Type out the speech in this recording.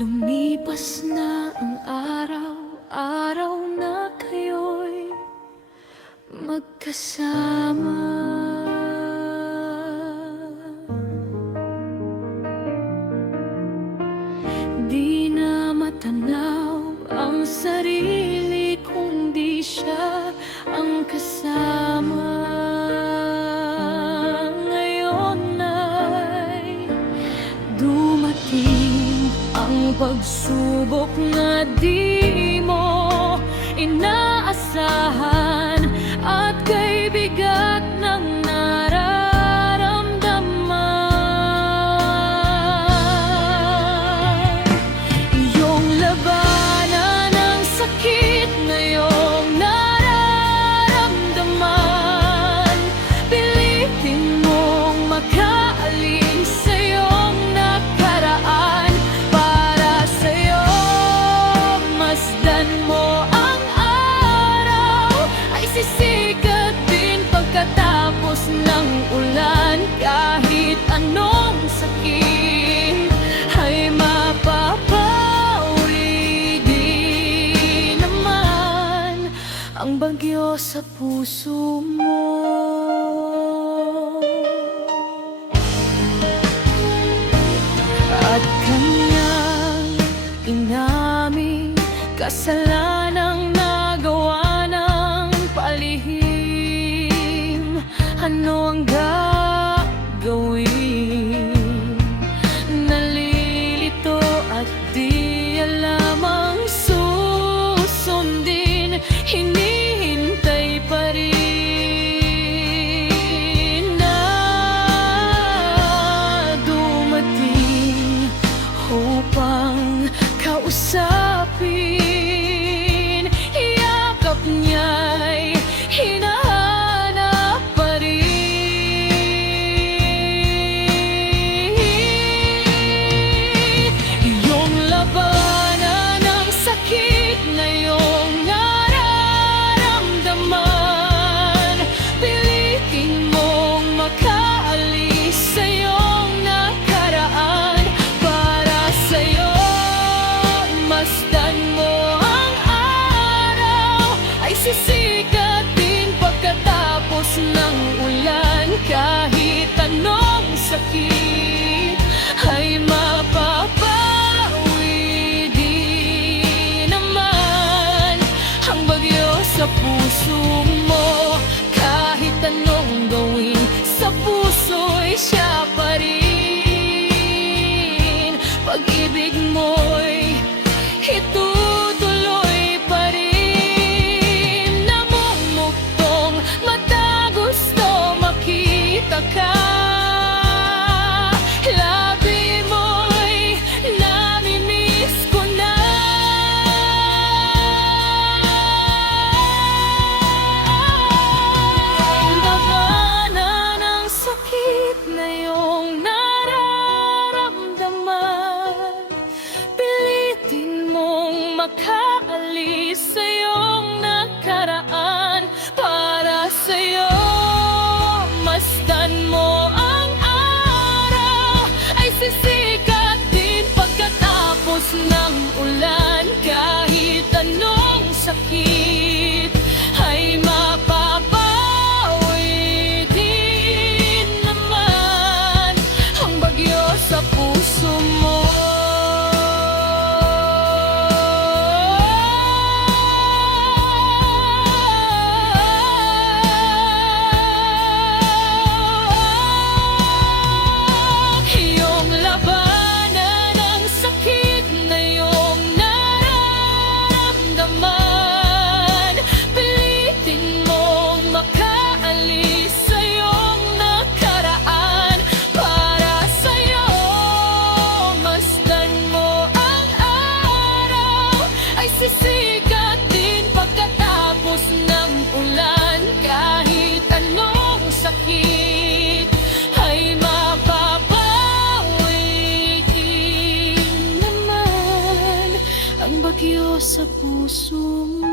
Lumipas na ang araw, araw na kayo'y magkasama. Di na matanaw ang sarili kung di siya ang kasama. Ngayon ay dumating ang pagsubok na di mo inaasahan at kay bigat ng nararamdaman. Iyong labanan ng sakit na iyong nararamdaman. Pilitin mong makaalis sa iyong nakaraan. Para sa'yo, masdan mo ang araw ay sisikat din pagkatapos ng ulan. Kahit anong sakit ay mapapawi di naman ang bagyo sa puso mo. At kanyang inamin kasalanang nagawa ng palihim. Ano ang gagawin? Nalilito at di alam ang susundin. Hinihintay pa rin na dumating upang kausapin. Yakap niya'y hinahanap pa rin. Iyong labanan ng sakit na iyong nararamdaman. Pilitin mong makaalis sa iyong nakaraan. Para sa'yo, masdan mo ang araw ay sisikat din pagkatapos ng ulan. Kahit anong sakit ay mapapawi di naman ang bagyo sa puso mo. Kahit anong gawin, sa puso'y siya pa rin. Pag-ibig mo'y itutuloy pa rin. Namumuktong mata, gusto makita ka. Labi mo'y namimiss ko na. Labanan ng sakit na iyong nararamdaman. Pilitin mong makaalis sa iyong nakaraan. Para sa'yo, masdan mo ang araw ay sisikat din pagkatapos ng ulan. Kahit anong sakit ay mapapawi din naman ang bagyo sa puso mo. Iyong labanan ng sakit na iyong nararamdaman. Pilitin mong makaalis sa iyong nakaraan. Para sa'yo, masdan mo ang araw ay sisikat din pagkatapos ng ulan. Kahit anong sakit ay mapapawi din naman ang bagyo sa puso mo.